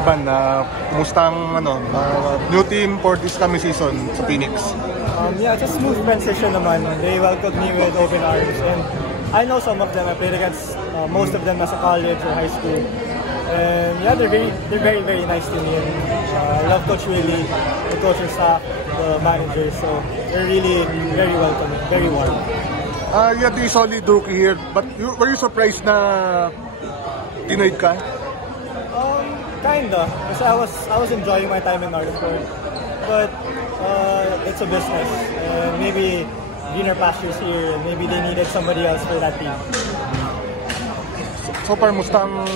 Evan, kumusta ang new team for this coming season sa Phoenix? Yeah, it's a smooth transition naman. They welcomed me with open arms, and I know some of them. I played against most of them as a college or high school, and yeah, they're very nice to me. And I love Coach Willie, the coaching staff, the managers. So they're really very welcoming, very warm. You had the solid rookie here, but were you surprised na tinoid ka? Kinda, kasi I was enjoying my time in Northport, but it's a business, and maybe greener pastures here, and maybe they needed somebody else for that team. So far, musta ang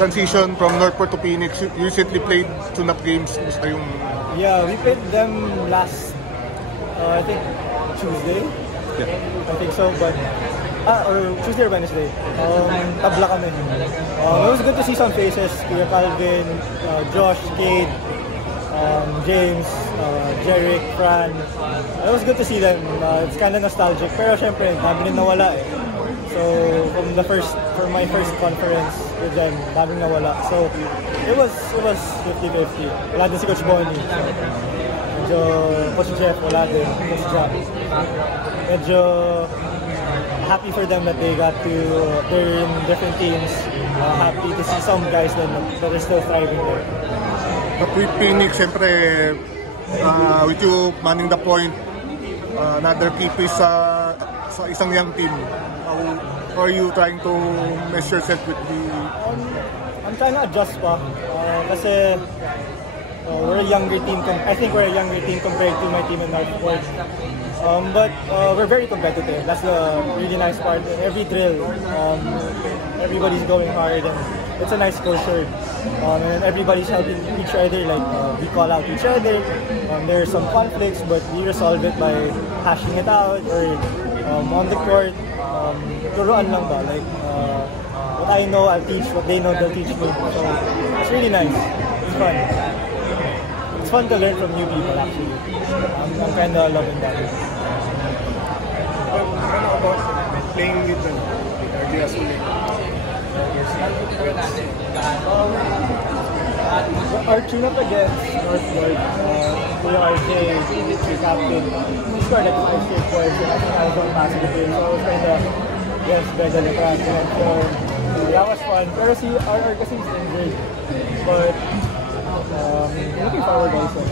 transition from Northport to Phoenix? You recently played tune-up games. Musta yung... Yeah, we played them last, I think, Tuesday. Yeah. I think so, but or Tuesday or Wednesday. Tabla kami. It was good to see some faces. Kuya Calvin, Josh, Cade, James, Jerick, Fran. It was good to see them. It's kind of nostalgic. Pero syempre, dami rin nawala eh. So from my first conference with them, daming nawala. So it was 50-50. Wala din si Coach Bonnie. Medyo Coach Jeff, wala din. Coach Jack. Medyo happy for them that they're in different teams. Happy to see some guys that are still thriving there. But with Phoenix, siyempre, with you manning the point, another key piece sa isang young team. How are you trying to measure yourself with the... I'm trying to adjust pa. Kasi we're a younger team. I think we're a younger team compared to my team in Northport. But we're very competitive. That's the really nice part. Every drill, everybody's going hard, and it's a nice culture. And everybody's helping each other. Like we call out each other. There are some conflicts, but we resolve it by hashing it out or on the court. Turuan lang ba? Like what I know, I'll teach. What they know, they'll teach me. So it's really nice. It's fun. It's fun to learn from new people. Actually, I'm kind of loving that. Ano about playing with them? RJ Asuli? Our tune-up against Northport, Kuya RJ, the captain, he scored like 5 straight points, and I think I was on pass with him, so I was kind of, yes, better than that. So that was fun. Pero si RR kasi is injured, but looking forward also.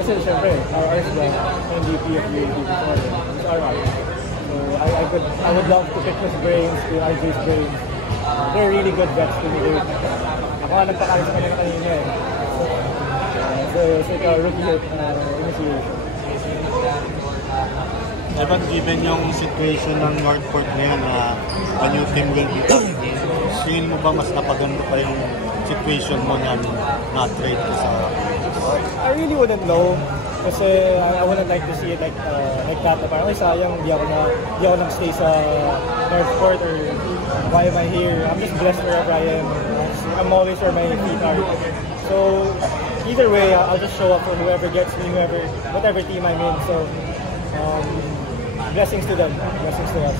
Kasi syempre, RR is the MVP of the UAP before him. It's RR. So I would love to pick his brains, to RJ's brains. They're really good vets to me. Ako nga nagpakalit sa kanila kanina eh. So it's like a rookie initiation. Evan, given yung situation ng Northport ngayon na a new team will be coming in, tingin mo ba mas napaganda pa yung situation mo na na-trade ka sa... I really wouldn't know. Kasi I wouldn't like to see it like that. Parang sayang, di ako nag-stay sa Northport or why am I here? I'm just blessed wherever I am. I'm always where my feet are. So either way, I'll just show up for whoever gets me, whatever team I'm in. So blessings to them, blessings to us.